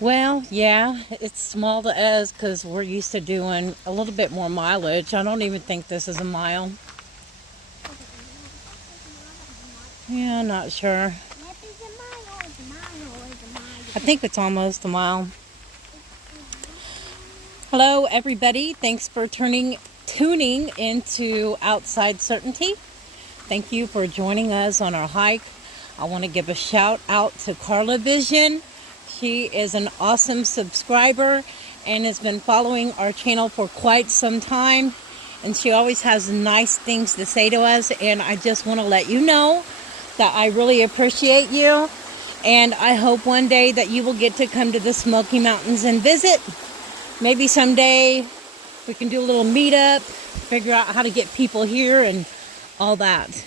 Well, yeah, it's small to us because we're used to doing a little bit more mileage. I don't even think this is a mile. Yeah, I'm not sure. I think it's almost a mile. Hello, everybody. Thanks for tuning into Outside Certainty. Thank you for joining us on our hike. I want to give a shout out to Carla Vision. She is an awesome subscriber and has been following our channel for quite some time. And she always has nice things to say to us. And I just want to let you know that I really appreciate you. And I hope one day that you will get to come to the Smoky Mountains and visit. Maybe someday we can do a little meetup, figure out how to get people here and all that.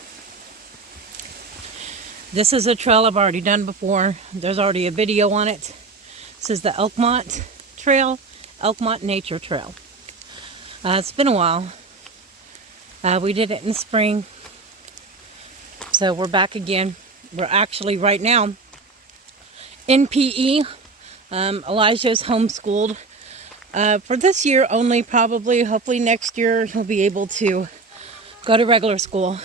This is a trail I've already done before. There's already a video on it. This is the Elkmont Trail, Elkmont Nature Trail. It's been a while. We did it in spring. So we're back again. We're actually right now in PE. Elijah's homeschooled. For this year only, probably. Hopefully next year he'll be able to go to regular school.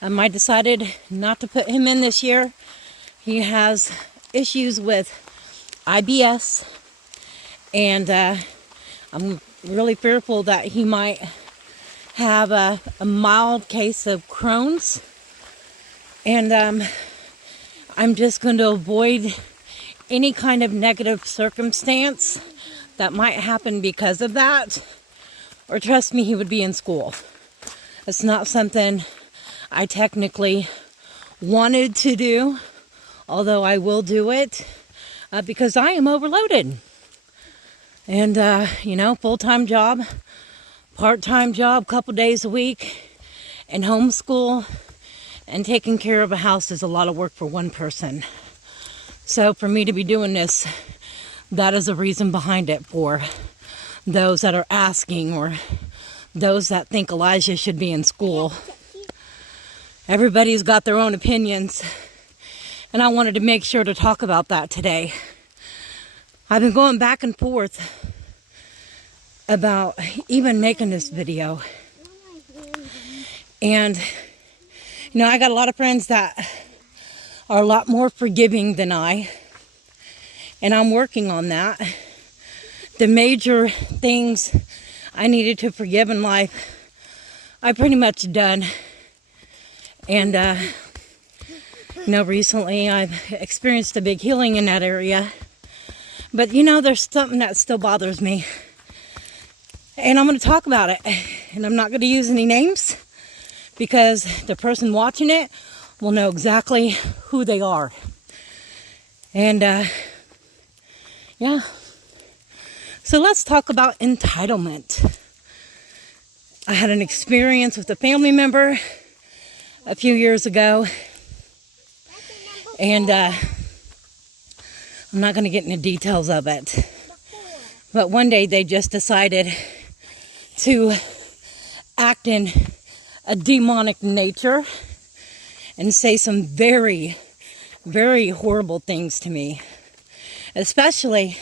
I decided not to put him in this year. He has issues with IBS, and I'm really fearful that he might have a mild case of Crohn's. And I'm just going to avoid any kind of negative circumstance that might happen because of that. Or trust me, he would be in school. It's not something I technically wanted to do, although I will do it because I am overloaded. And, full-time job, part-time job, couple days a week, and homeschool, and taking care of a house is a lot of work for one person. So for me to be doing this, that is the reason behind it for those that are asking or those that think Elijah should be in school. Everybody's got their own opinions, and I wanted to make sure to talk about that today. I've been going back and forth about even making this video. And, I got a lot of friends that are a lot more forgiving than I, and I'm working on that. The major things I needed to forgive in life, I pretty much done. And, recently I've experienced a big healing in that area. But, there's something that still bothers me. And I'm going to talk about it. And I'm not going to use any names because the person watching it will know exactly who they are. And, yeah. So let's talk about entitlement. I had an experience with a family member a few years ago, and I'm not going to get into details of it, but one day they just decided to act in a demonic nature and say some very, very horrible things to me, especially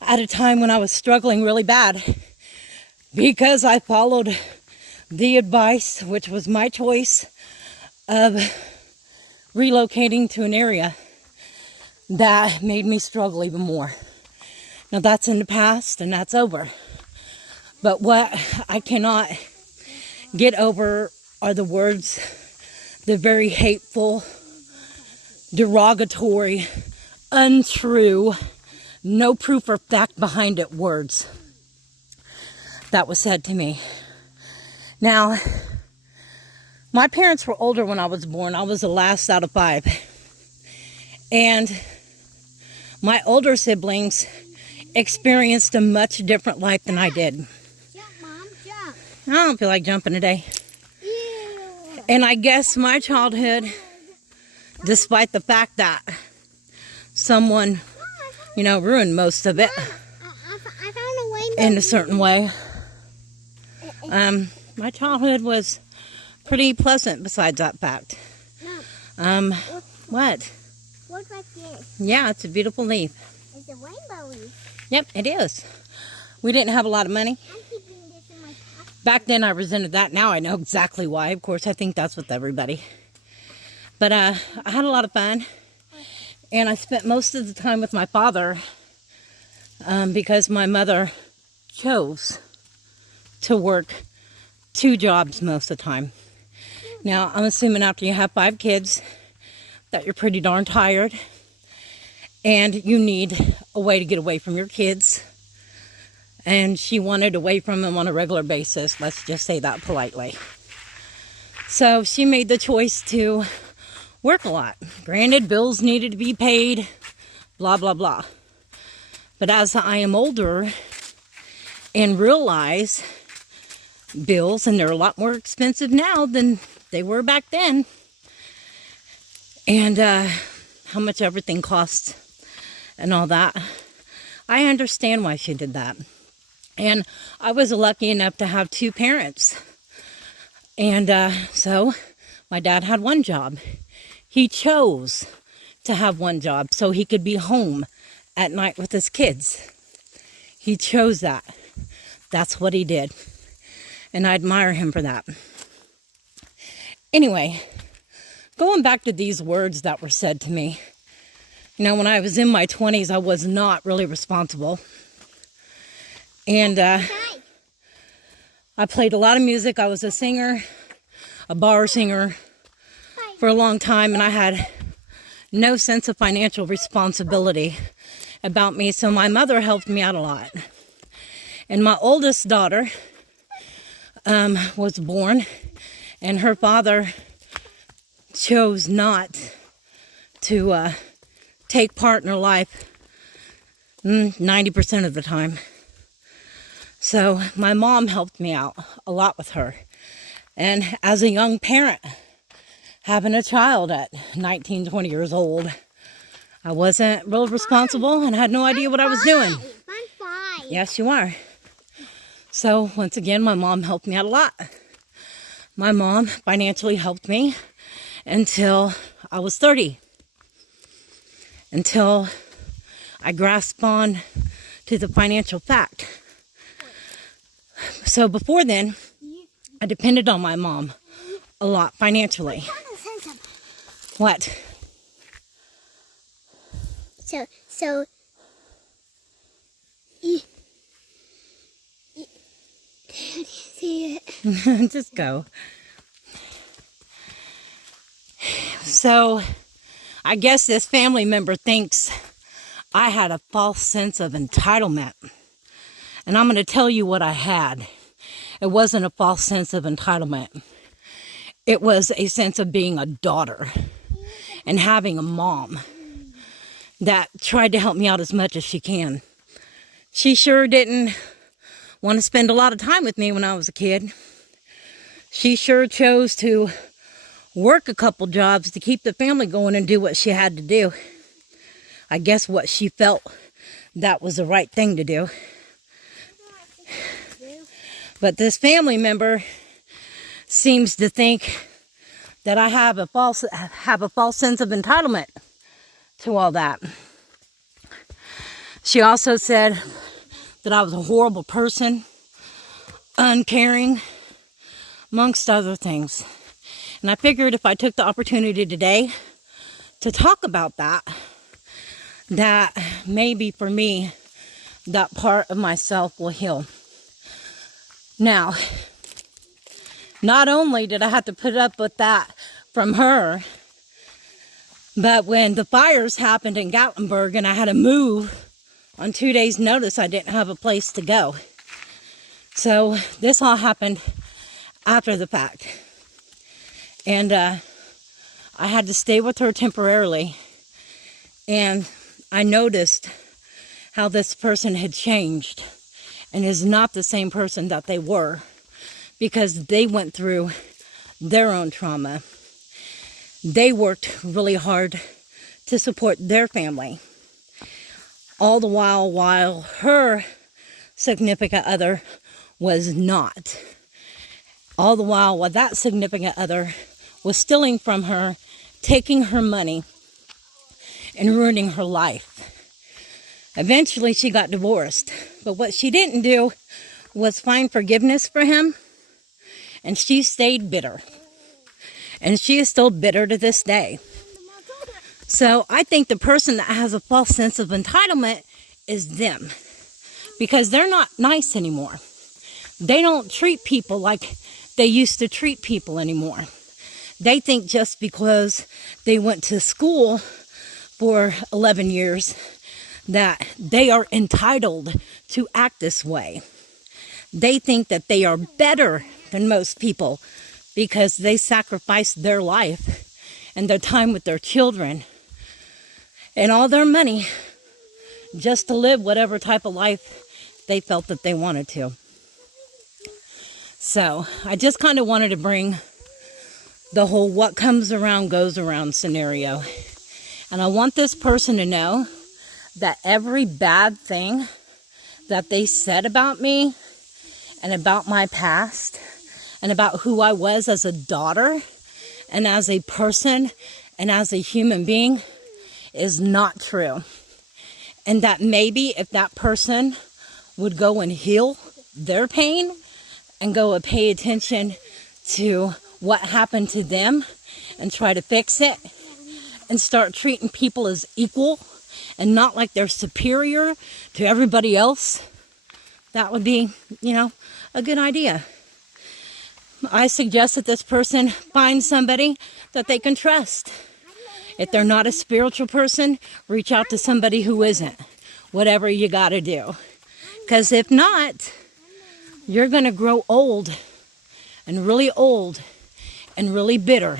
at a time when I was struggling really bad because I followed the advice, which was my choice, of relocating to an area that made me struggle even more. Now that's in the past and that's over. But what I cannot get over are the words, the very hateful, derogatory, untrue, no proof or fact behind it words that was said to me. Now, my parents were older when I was born. I was the last out of 5. And my older siblings experienced a much different life than I did. Jump, Mom, jump. I don't feel like jumping today. Ew. And I guess my childhood, despite the fact that someone, ruined most of it I found a way in a certain way, my childhood was pretty pleasant besides that fact. No. What? What's like this? Yeah, it's a beautiful leaf. It's a rainbow leaf. Yep, it is. We didn't have a lot of money. I'm keeping this in my pocket. Back then I resented that. Now I know exactly why. Of course, I think that's with everybody. But I had a lot of fun. And I spent most of the time with my father because my mother chose to work 2 jobs most of the time. Now, I'm assuming after you have 5 kids that you're pretty darn tired and you need a way to get away from your kids. And she wanted away from them on a regular basis. Let's just say that politely. So she made the choice to work a lot. Granted, bills needed to be paid, blah, blah, blah. But as I am older and realize bills, and they're a lot more expensive now than they were back then, and how much everything costs and all that, I understand why she did that. And I was lucky enough to have 2 parents. And so my dad had 1 job. He chose to have 1 job so he could be home at night with his kids. He chose that. That's what he did. And I admire him for that. Anyway, going back to these words that were said to me. You know, when I was in my 20s, I was not really responsible. And I played a lot of music. I was a singer, a bar singer for a long time, and I had no sense of financial responsibility about me. So my mother helped me out a lot. And my oldest daughter was born, and her father chose not to take part in her life 90% of the time. So my mom helped me out a lot with her. And as a young parent, having a child at 19, 20 years old, I wasn't real responsible and had no idea what I was doing. I'm 5. Yes, you are. So once again, my mom helped me out a lot. My mom financially helped me until I was 30. Until I grasped on to the financial fact. So before then, I depended on my mom a lot financially. What? So, see it? Just go. So, I guess this family member thinks I had a false sense of entitlement. And I'm going to tell you what I had. It wasn't a false sense of entitlement. It was a sense of being a daughter and having a mom that tried to help me out as much as she can. She sure didn't want to spend a lot of time with me when I was a kid. She sure chose to work a couple jobs to keep the family going and do what she had to do. I guess what she felt that was the right thing to do. But this family member seems to think that I have a false sense of entitlement to all that. She also said that I was a horrible person, uncaring, amongst other things. And I figured if I took the opportunity today to talk about that, that maybe for me, that part of myself will heal. Now, not only did I have to put up with that from her, but when the fires happened in Gatlinburg and I had to move on 2 days' notice, I didn't have a place to go. So this all happened after the fact. And I had to stay with her temporarily. And I noticed how this person had changed and is not the same person that they were, because they went through their own trauma. They worked really hard to support their family. All the while her significant other was not. All the while that significant other was stealing from her, taking her money, and ruining her life. Eventually, she got divorced. But what she didn't do was find forgiveness for him, and she stayed bitter. And she is still bitter to this day. So I think the person that has a false sense of entitlement is them, because they're not nice anymore. They don't treat people like they used to treat people anymore. They think just because they went to school for 11 years that they are entitled to act this way. They think that they are better than most people because they sacrificed their life and their time with their children and all their money just to live whatever type of life they felt that they wanted to. So I just kind of wanted to bring the whole what comes around goes around scenario. And I want this person to know that every bad thing that they said about me and about my past and about who I was as a daughter and as a person and as a human being is not true. And that maybe if that person would go and heal their pain and go and pay attention to what happened to them and try to fix it and start treating people as equal and not like they're superior to everybody else, that would be, a good idea. I suggest that this person find somebody that they can trust. If they're not a spiritual person, reach out to somebody who isn't. Whatever you got to do. Because if not, you're going to grow old and really bitter.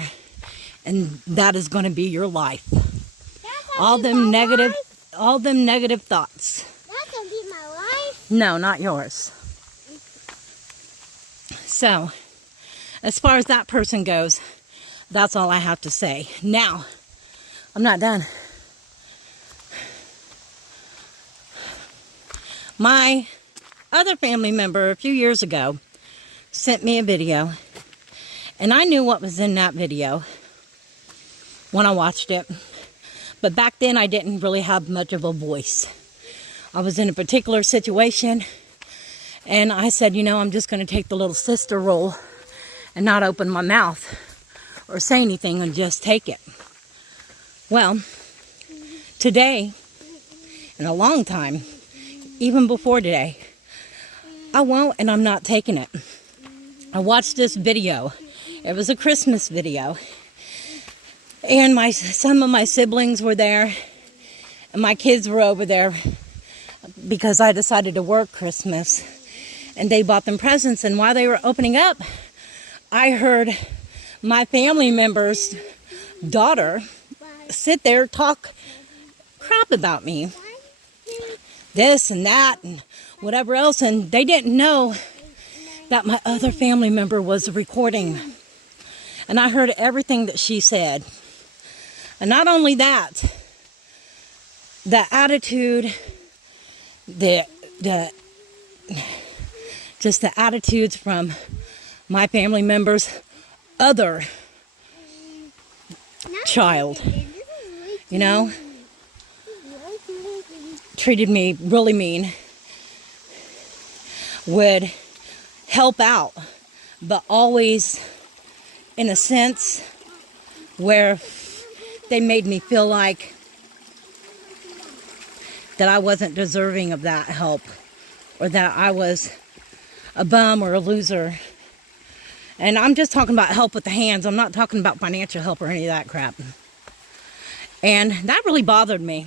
And that is going to be your life. All them negative thoughts. That's gonna be my life. No, not yours. So, as far as that person goes, that's all I have to say. Now, I'm not done. My other family member a few years ago sent me a video, and I knew what was in that video when I watched it. But back then, I didn't really have much of a voice. I was in a particular situation, and I said, I'm just going to take the little sister role and not open my mouth or say anything and just take it. Well, today, in a long time, even before today, I won't, and I'm not taking it. I watched this video. It was a Christmas video. And some of my siblings were there, and my kids were over there because I decided to work Christmas. And they bought them presents, and while they were opening up, I heard my family member's daughter sit there talk crap about me. This and that and whatever else, and they didn't know that my other family member was recording. And I heard everything that she said. And not only that, the attitude, just the attitudes from my family members' other child, treated me really mean, would help out, but always in a sense where they made me feel like that I wasn't deserving of that help, or that I was a bum or a loser. And I'm just talking about help with the hands. I'm not talking about financial help or any of that crap. And that really bothered me.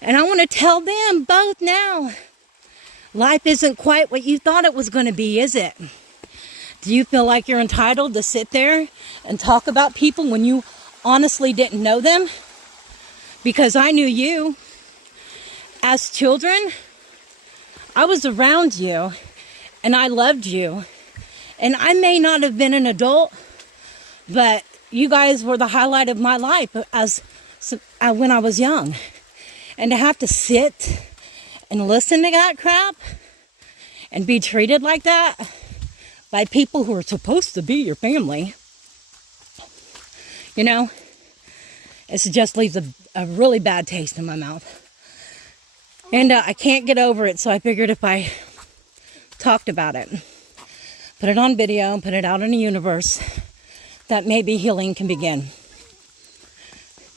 And I want to tell them both now, life isn't quite what you thought it was going to be, is it? Do you feel like you're entitled to sit there and talk about people when you honestly didn't know them? Because I knew you. As children, I was around you and I loved you. And I may not have been an adult, but you guys were the highlight of my life when I was young. And to have to sit and listen to that crap and be treated like that by people who are supposed to be your family, It just leaves a really bad taste in my mouth. And I can't get over it, so I figured if I talked about it, put it on video, and put it out in the universe, that maybe healing can begin.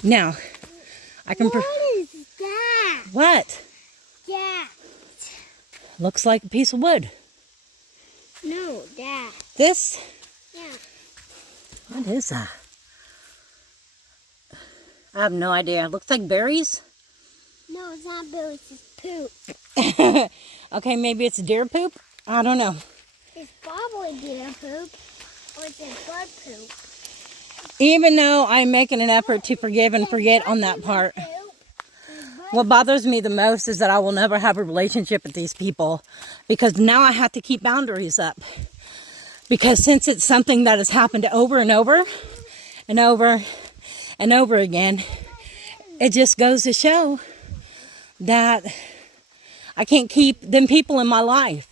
Now, I can... What is that? What? That. Looks like a piece of wood. No, that. This? Yeah. What is that? I have no idea. It looks like berries. No, it's not berries, it's poop. Okay, maybe it's deer poop? I don't know. It's probably deer poop, or it's a bird poop. Even though I'm making an effort to forgive and forget on that part, what bothers me the most is that I will never have a relationship with these people, because now I have to keep boundaries up. Because since it's something that has happened over and over and over and over again, it just goes to show that I can't keep them people in my life,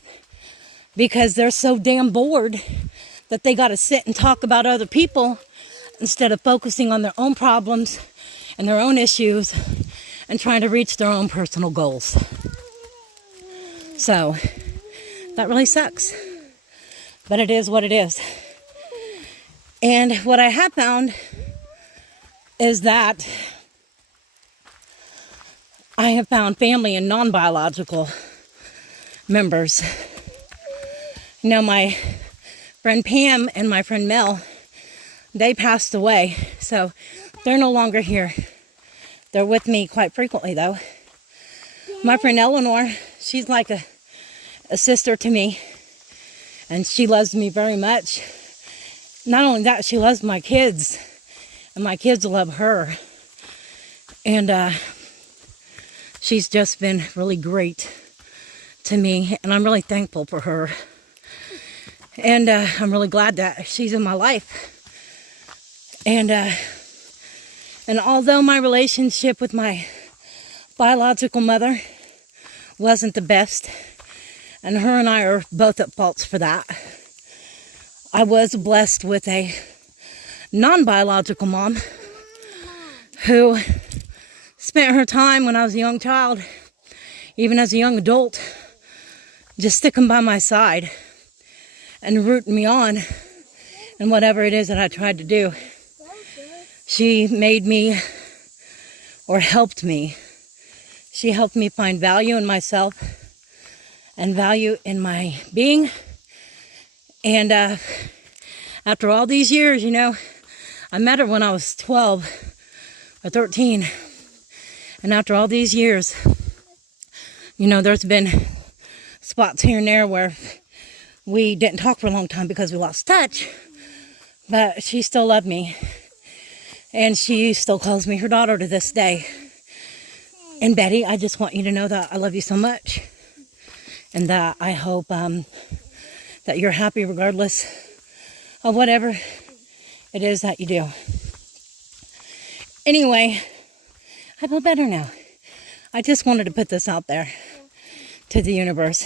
because they're so damn bored that they got to sit and talk about other people instead of focusing on their own problems and their own issues and trying to reach their own personal goals. So that really sucks, but it is what it is. And what I have found is that I have found family and non-biological members. Now, my friend Pam and my friend Mel, they passed away, so they're no longer here. They're with me quite frequently, though. My friend Eleanor, she's like a sister to me, and she loves me very much. Not only that, she loves my kids, and my kids love her. And she's just been really great to me, and I'm really thankful for her. And I'm really glad that she's in my life. And although my relationship with my biological mother wasn't the best, and her and I are both at fault for that, I was blessed with a non-biological mom who spent her time when I was a young child, even as a young adult, just sticking by my side and rooting me on in whatever it is that I tried to do. She made me, or helped me. She helped me find value in myself and value in my being. And after all these years, you know, I met her when I was 12 or 13. And after all these years, you know, there's been spots here and there where we didn't talk for a long time because we lost touch. But she still loved me. And she still calls me her daughter to this day. And Betty, I just want you to know that I love you so much. And that I hope that you're happy regardless of whatever it is that you do. Anyway, I feel better now. I just wanted to put this out there to the universe,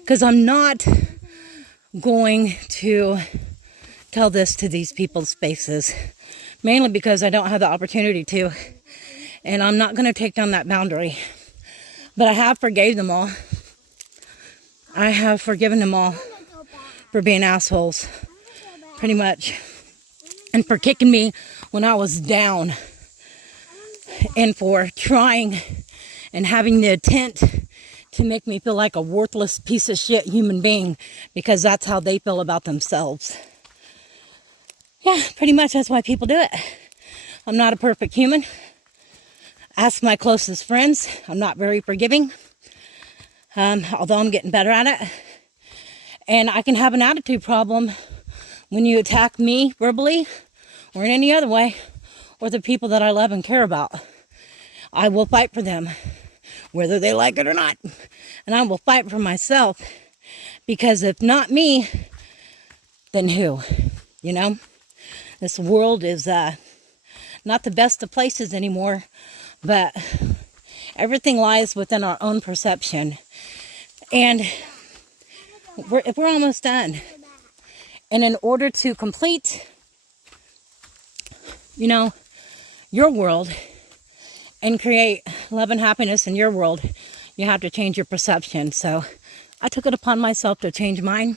because I'm not going to tell this to these people's faces, mainly because I don't have the opportunity to, and I'm not going to take down that boundary. But I have forgave them all. I have forgiven them all for being assholes, pretty much, and for kicking me when I was down, and for trying and having the intent to make me feel like a worthless piece of shit human being, because that's how they feel about themselves. Yeah, pretty much that's why people do it. I'm not a perfect human. Ask my closest friends. I'm not very forgiving, although I'm getting better at it. And I can have an attitude problem when you attack me verbally or in any other way, or the people that I love and care about. I will fight for them, whether they like it or not. And I will fight for myself, because if not me, then who? You know? This world is not the best of places anymore, but everything lies within our own perception. And we're almost done. And in order to complete, you know, your world and create love and happiness in your world, you have to change your perception. So I took it upon myself to change mine.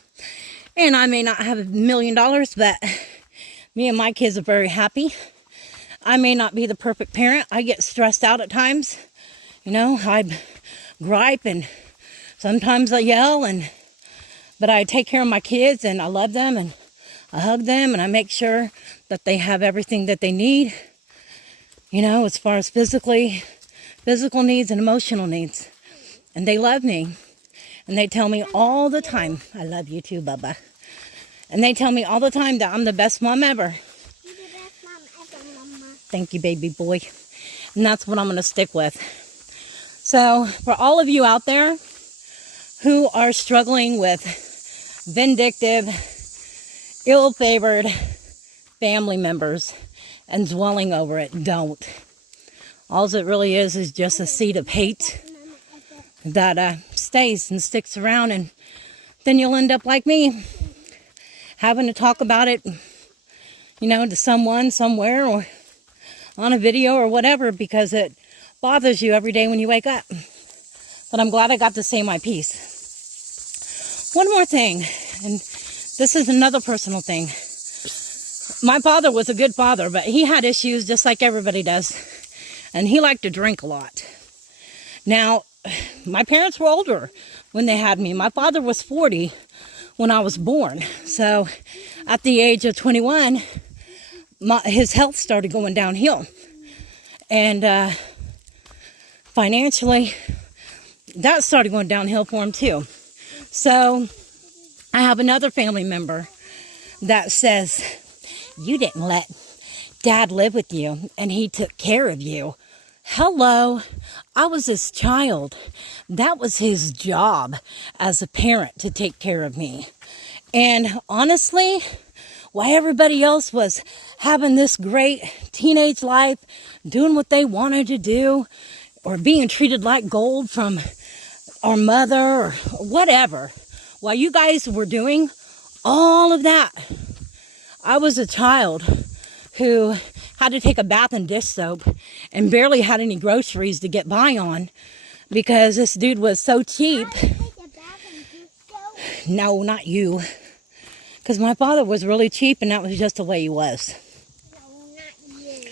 And I may not have $1 million, but me and my kids are very happy. I may not be the perfect parent. I get stressed out at times. You know, I gripe and sometimes I yell, but I take care of my kids and I love them and I hug them and I make sure that they have everything that they need, you know, as far as physical needs and emotional needs. And they love me. And they tell me all the time, I love you too, Bubba. And they tell me all the time that I'm the best mom ever. You're the best mom ever, Mama. Thank you, baby boy. And that's what I'm going to stick with. So for all of you out there who are struggling with vindictive, ill-favored family members and dwelling over it, don't. All it really is just a seed of hate that stays and sticks around, and then you'll end up like me, having to talk about it, you know, to someone, somewhere, or on a video or whatever, because it bothers you every day when you wake up. But I'm glad I got to say my piece. One more thing, and this is another personal thing. My father was a good father, but he had issues just like everybody does, and he liked to drink a lot. Now, my parents were older when they had me. My father was 40 when I was born. So at the age of 21, his health started going downhill. And financially, that started going downhill for him too. So I have another family member that says, you didn't let Dad live with you and he took care of you. Hello, I was his child. That was his job as a parent, to take care of me. And honestly, while everybody else was having this great teenage life, doing what they wanted to do, or being treated like gold from our mother or whatever, while you guys were doing all of that, I was a child who had to take a bath in dish soap and barely had any groceries to get by on because this dude was so cheap. No, not you. Because my father was really cheap and that was just the way he was. No, not you.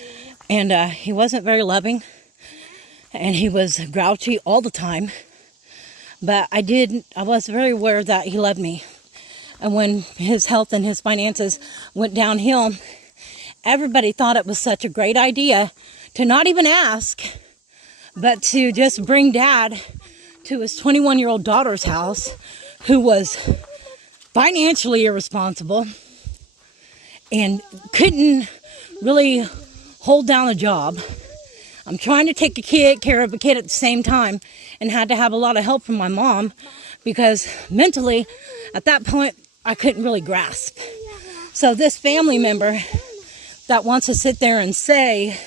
And he wasn't very loving and he was grouchy all the time. But I was very aware that he loved me. And when his health and his finances went downhill, everybody thought it was such a great idea to not even ask, but to just bring Dad to his 21-year-old daughter's house, who was financially irresponsible and couldn't really hold down a job. I'm trying to take care of a kid at the same time and had to have a lot of help from my mom because mentally, at that point, I couldn't really grasp. So this family member that wants to sit there and say,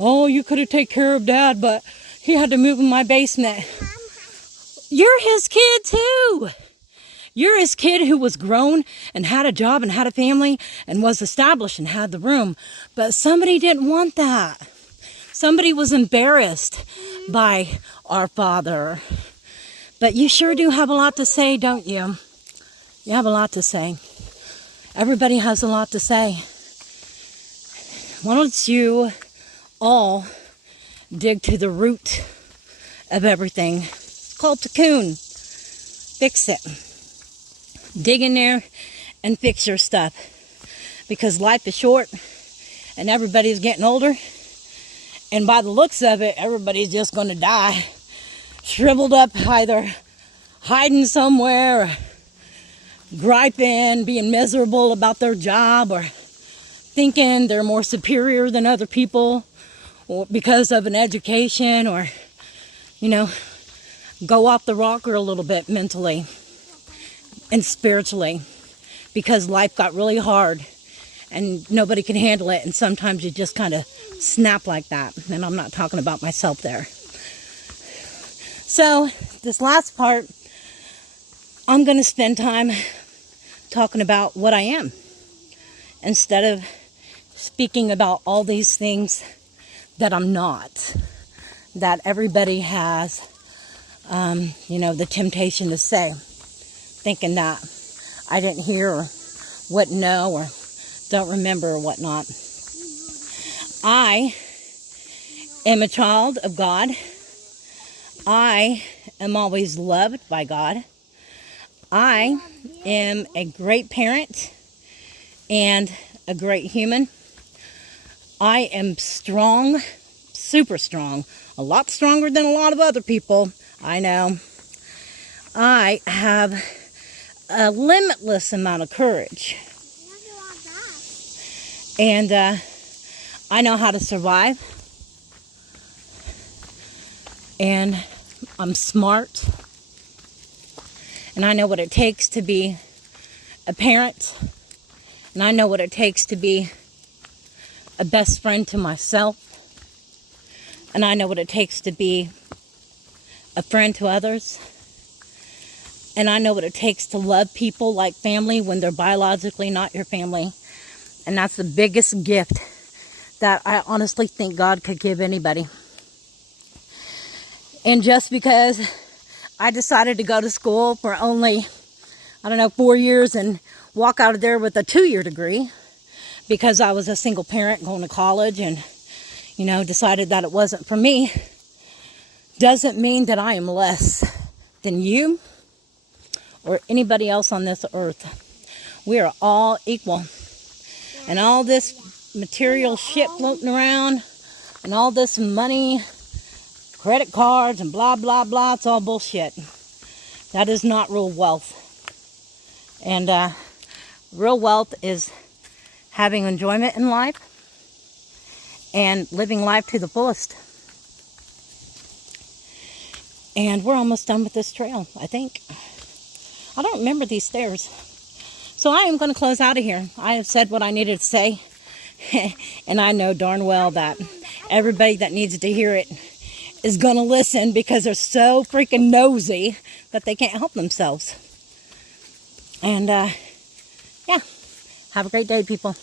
oh, you could have taken care of Dad, but he had to move in my basement. You're his kid too. You're his kid who was grown and had a job and had a family and was established and had the room. But somebody didn't want that. Somebody was embarrassed by our father. But you sure do have a lot to say, don't you? You have a lot to say. Everybody has a lot to say. Why don't you all dig to the root of everything? It's called cocoon. Fix it. Dig in there and fix your stuff. Because life is short and everybody's getting older. And by the looks of it, everybody's just going to die. Shriveled up, either hiding somewhere or griping, being miserable about their job, or thinking they're more superior than other people, or because of an education, or, you know, go off the rocker a little bit mentally and spiritually because life got really hard and nobody can handle it, and sometimes you just kind of snap like that. And I'm not talking about myself there. So this last part, I'm going to spend time talking about what I am instead of speaking about all these things that I'm not, that everybody has, the temptation to say, thinking that I didn't hear or wouldn't know or don't remember or whatnot. I am a child of God. I am always loved by God. I am a great parent and a great human. I am strong, super strong, a lot stronger than a lot of other people, I know. I have a limitless amount of courage. And I know how to survive. And I'm smart. And I know what it takes to be a parent. And I know what it takes to be a best friend to myself. And I know what it takes to be a friend to others. And I know what it takes to love people like family when they're biologically not your family. And that's the biggest gift that I honestly think God could give anybody. And just because I decided to go to school for only, 4 years and walk out of there with a 2-year degree because I was a single parent going to college and, decided that it wasn't for me, doesn't mean that I am less than you or anybody else on this earth. We are all equal. And all this material shit floating around and all this money, credit cards and blah, blah, blah, it's all bullshit. That is not real wealth. And real wealth is having enjoyment in life and living life to the fullest. And we're almost done with this trail, I think. I don't remember these stairs. So I am going to close out of here. I have said what I needed to say. And I know darn well that everybody that needs to hear it is going to listen because they're so freaking nosy that they can't help themselves. And, yeah. Have a great day, people.